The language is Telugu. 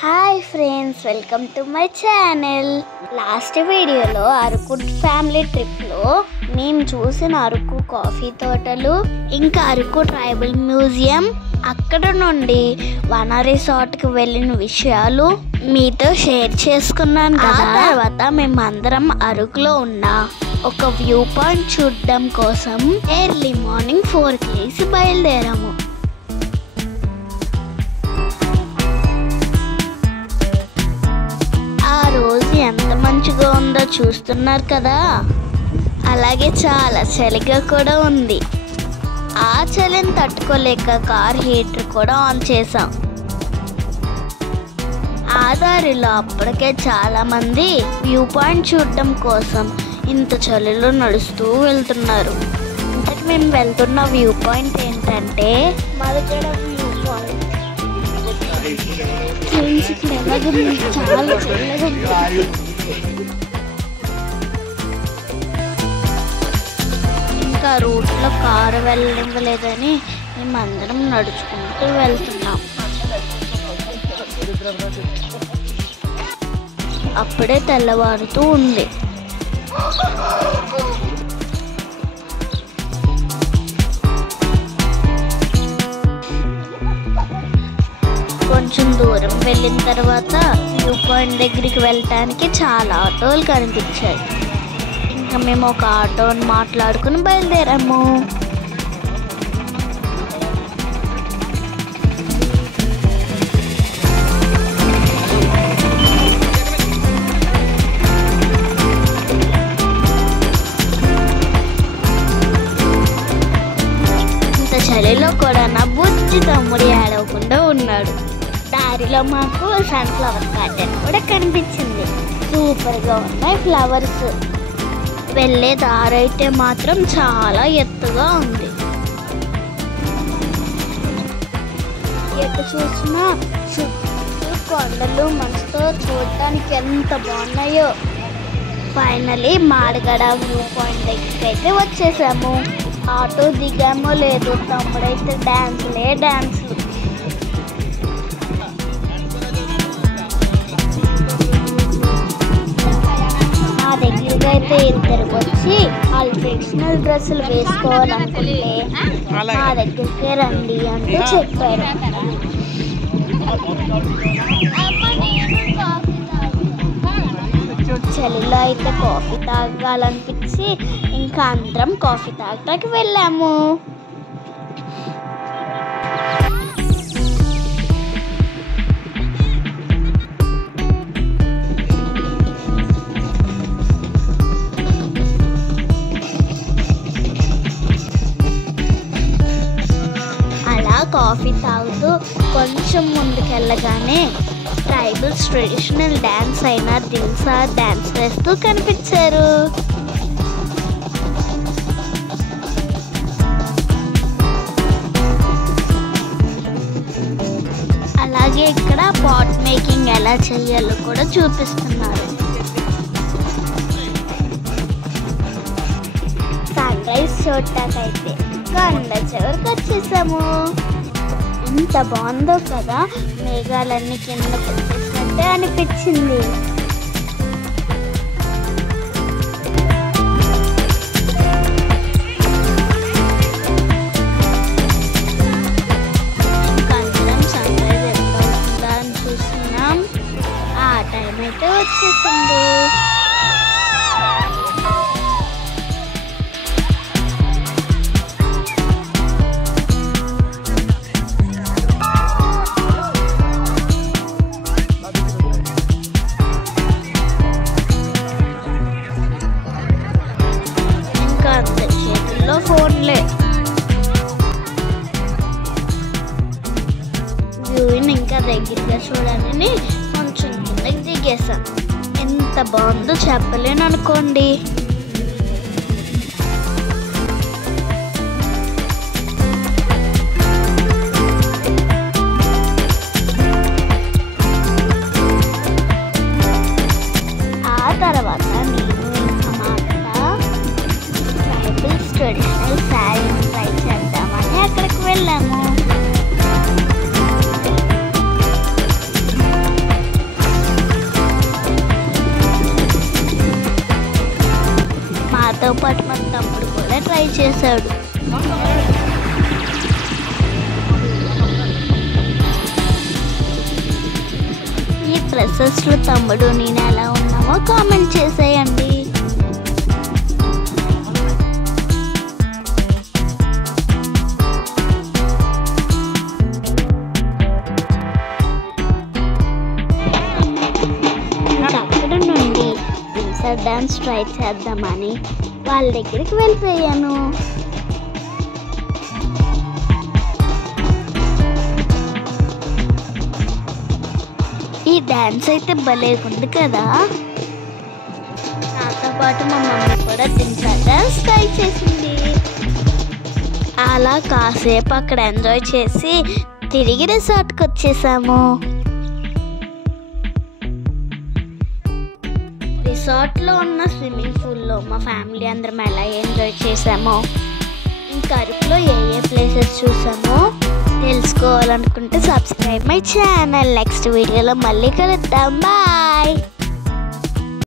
Hi friends, welcome to my channel. Last వీడియోలో అరకు ఫ్యామిలీ ట్రిప్లో మేము చూసిన అరకు కాఫీ తోటలు, ఇంకా అరకు ట్రైబల్ మ్యూజియం, అక్కడ నుండి వన రిసార్ట్కి వెళ్ళిన విషయాలు మీతో షేర్ చేసుకున్నాను కదా. తర్వాత మేమందరం అరకులో ఉన్న ఒక వ్యూ పాయింట్ చూడడం కోసం ఎర్లీ మార్నింగ్ 4కి లేసి బయలుదేరాము. రోజు ఎంత మంచిగా ఉందో చూస్తున్నారు కదా. అలాగే చాలా చలిగా కూడా ఉంది. ఆ చలిని తట్టుకోలేక కార్ హీటర్ కూడా ఆన్ చేసాం. ఆ దారిలో అప్పటికే చాలా మంది వ్యూ పాయింట్ చూడడం కోసం ఇంత చలిలో నడుస్తూ వెళ్తున్నారు. ఇంతకు మేము వెళ్తున్న వ్యూ పాయింట్ ఏంటంటే మరగడ వ్యూ పాయింట్. చాలా చల్లగా ఇంకా రూట్లో కారు వెళ్ళలేదని మేమందరం నడుచుకుంటూ వెళ్తున్నాం. అప్పుడే తెల్లవారుతూ ఉంది. కొంచెం దూరం వెళ్ళిన తర్వాత వ్యూ పాయింట్ దగ్గరికి వెళ్ళటానికి చాలా ఆటోలు కనిపించాయి. ఇంకా మేము ఒక ఆటోని మాట్లాడుకుని బయలుదేరాము. ఇంత చలిలో కూడా నా బుజ్జి తమ్ముడు ఏడవకుండా ఉన్నాడు. దారిలో మాకు సన్ఫ్లవర్ గార్డెన్ కూడా కనిపించింది. సూపర్గా ఉన్నాయి ఫ్లవర్స్. వెళ్ళే దారి అయితే మాత్రం చాలా ఎత్తుగా ఉంది. ఎటు చూసినా చుట్టూ కొండలు మనసుతో చూడటానికి ఎంత బాగున్నాయో. ఫైనలీ మాడగడ వ్యూ పాయింట్ దగ్గరికి అయితే వచ్చేసాము. ఆటో దిగామో లేదు, తమ్ముడైతే డ్యాన్సులు. మా దగ్గరగా అయితే ఇద్దరికి వచ్చి వాళ్ళు ట్రెడిషనల్ డ్రెస్సులు వేసుకోవాలనుకుంటే మా దగ్గరికే రండి అంటూ చెప్పారు. చలిలో అయితే కాఫీ తాగాలనిపించి ఇంకా అందరం కాఫీ తాగటానికి వెళ్ళాము. కాఫీ తాగుతూ కొంచెం ముందుకెళ్ళగానే ట్రైబల్స్ ట్రెడిషనల్ డ్యాన్స్ అయిన దిల్సా డ్యాన్స్ వేస్తూ కనిపించారు. అలాగే ఇక్కడ పాట్ మేకింగ్ ఎలా చేయాలో కూడా చూపిస్తున్నారు. సన్ రైజ్ చూడటాకైతే కొండ చివరికి వచ్చేసాము. ఎంత బాగుందో కదా, మేఘాలన్నీ కిందకి వచ్చేసినట్టే అనిపించింది. అందరం సన్ రైజ్ ఎంత అవుతుందా అని చూస్తున్నాం. ఆ టైం అయితే వచ్చేసింది. ఫోన్లే వ్యూని ఇంకా దగ్గరగా చూడాలని కొంచెం కిందకి దిగేసాం. ఎంత బాగుందో చెప్పలేను అనుకోండి. ఆ తర్వాత నేను ఇంకా మా ట్రైబల్స్ ట్రెడిషనల్ శారీని ట్రై చేద్దామని అక్కడికి వెళ్ళాము. నాతో పాటు మన తమ్ముడు కూడా ట్రై చేశాడు. ఈ డ్రెస్సెస్లో తమ్ముడు నేను ఎలా ఉన్నామో కామెంట్ చేసేయండి. అక్కడ నుండి దింసర్ డాన్స్ ట్రై చేద్దామని వాళ్ళ దగ్గరికి వెళ్ళిపోయాను. ఈ డాన్స్ అయితే భలే ఉంది కదా. నాతో పాటు మా మమ్మీ కూడా దింసర్ డాన్స్ ట్రై చేసింది. అలా కాసేపు అక్కడ ఎంజాయ్ చేసి తిరిగి రిసార్ట్కి వచ్చేసాము. రిసార్ట్లో ఉన్న స్విమ్మింగ్ పూల్లో మా ఫ్యామిలీ అందరం ఎలా ఎంజాయ్ చేసామో, ఇంకా అరకులో ఏ ప్లేసెస్ చూసామో తెలుసుకోవాలనుకుంటే సబ్స్క్రైబ్ మై ఛానల్. నెక్స్ట్ వీడియోలో మళ్ళీ కలుద్దాం. బాయ్.